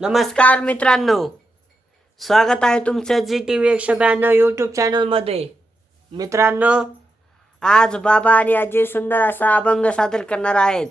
नमस्कार मित्रांनो. स्वागत आहे तुमचं जी टी व्ही एकशे ब्याण्णव यूट्यूब चॅनलमध्ये मित्रांनो आज बाबा आणि आजी सुंदर असा अभंग सादर करणार आहेत.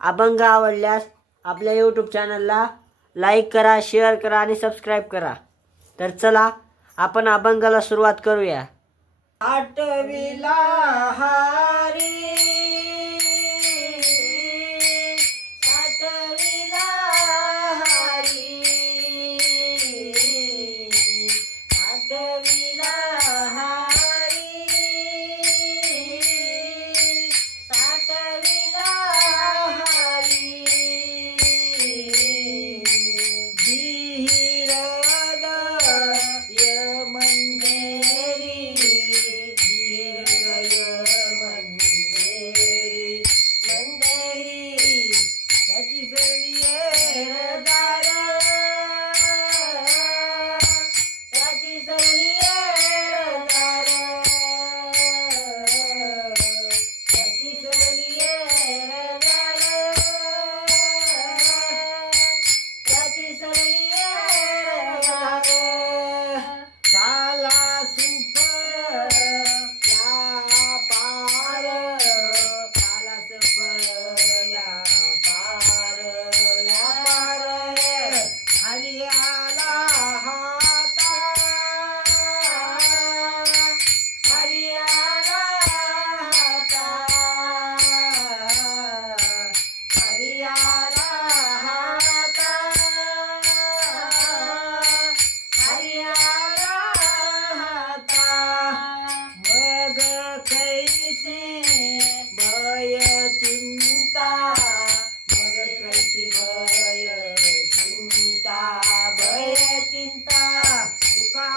अभंग आवडल्यास आपल्या यूट्यूब चॅनलला लाईक करा शेअर करा आणि सबस्क्राईब करा. तर चला आपण अभंगाला सुरुवात करूया. आठवीला